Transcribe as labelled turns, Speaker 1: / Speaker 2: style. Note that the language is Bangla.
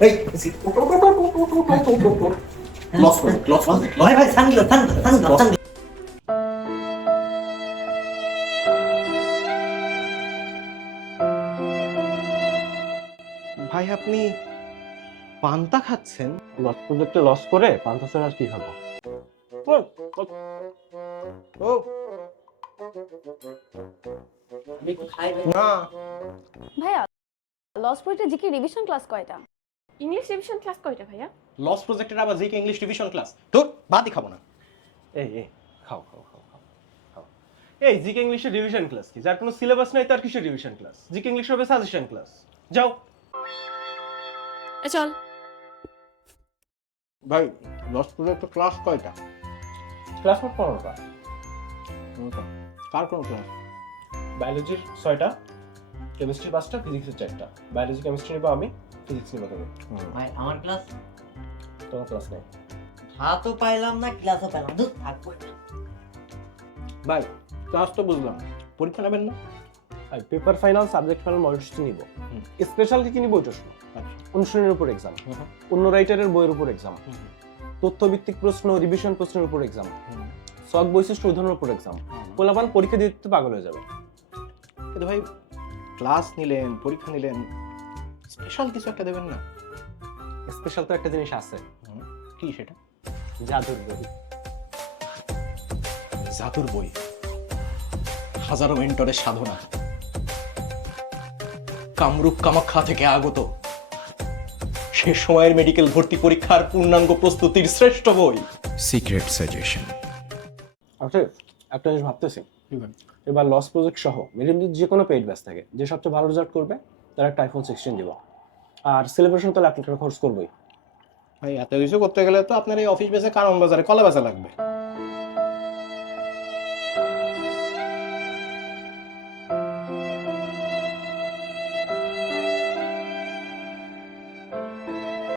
Speaker 1: এই ভাই ভাই সানগ্লাস সানগ্লাস সানগ্লাস
Speaker 2: ভাই আপনি পান্তা খাচ্ছেন
Speaker 3: লস প্রজেক্টে লস করে পান্তা স্যার আর কি খাব
Speaker 2: ও না
Speaker 4: ভাইয়া লস প্রজেক্টে জিকে রিভিশন ক্লাস কয়টা
Speaker 5: ইংলিশ রিভিশন ক্লাস কয়টা ভাইয়া?
Speaker 1: লস প্রজেক্টের আবার জিকে ইংলিশ ডিভিশন ক্লাস তোর বাদই খাব না।
Speaker 2: এই এই খাও খাও খাও খাও খাও। এই জিকে ইংলিশের রিভিশন ক্লাস কি? যার কোনো সিলেবাস নাই তার কিসের রিভিশন ক্লাস জিকে ইংলিশ হবে সাজেশন ক্লাস যাও।
Speaker 5: এ চল।
Speaker 6: ভাই লস প্রজেক্টের ক্লাস কয়টা?
Speaker 2: ক্লাস মোট পনেরোটা। কার কোন ক্লাস বায়োলজির ছয়টা কেমিস্ট্রি পাঁচটা ফিজিক্সের চারটা। বায়োলজি কেমিস্ট্রি নেব আমি। ফিজিক্স নেব তুমি
Speaker 7: ভাই আমার ক্লাস তোমার ক্লাস নেই হাতও পাইলাম না ক্লাসও পাইলাম ধুর থাকব
Speaker 6: ভাই ক্লাস তো বুঝলাম পরীক্ষা নেবেন না
Speaker 2: আর পেপার ফাইনাল সাবজেক্ট ফাইনাল নিব স্পেশাল কি নিব ওইটা শুনো আচ্ছা অনুশীলনের উপর এক্সাম অন্য রাইটারের বইয়ের উপর এক্সাম। তথ্যভিত্তিক প্রশ্ন রিভিশন প্রশ্নের উপর এক্সাম। সক বৈশিষ্ট্য উদাহরণের উপর এক্সাম পোলাপান পরীক্ষা দিতে দিতে পাগল হয়ে যাবে
Speaker 6: কিন্তু ভাই ক্লাস নিলেন পরীক্ষা নিলেন স্পেশাল কিছু একটা দেবেন না?
Speaker 2: স্পেশাল তো একটা জিনিস আছে। কি সেটা? জাদুর বই।
Speaker 6: জাদুর বই? হাজারো মেন্টরের সাধনা। কামরূপ কামাখ্যা থেকে আগত। সে সময়ের মেডিকেল ভর্তি পরীক্ষার পূর্ণাঙ্গ প্রস্তুতির শ্রেষ্ঠ বই। Secret suggestion.
Speaker 2: আচ্ছা একটা জিনিস ভাবতেছি। এবার লস প্রজেক্ট সহ মেডিকেল যে কোনো পেইড ব্যাচ থাকে যে সবচেয়ে ভালো রেজাল্ট করবে তার একটা আইফোন সিক্সটিন দিব। আর সেলিব্রেশন তো লাখ লাখ খরচ করবোই।
Speaker 6: ভাই, এত কিছু করতে গেলে তো আপনার এই অফিস বেসে কারণ বাজারে কলা বাজার লাগবে।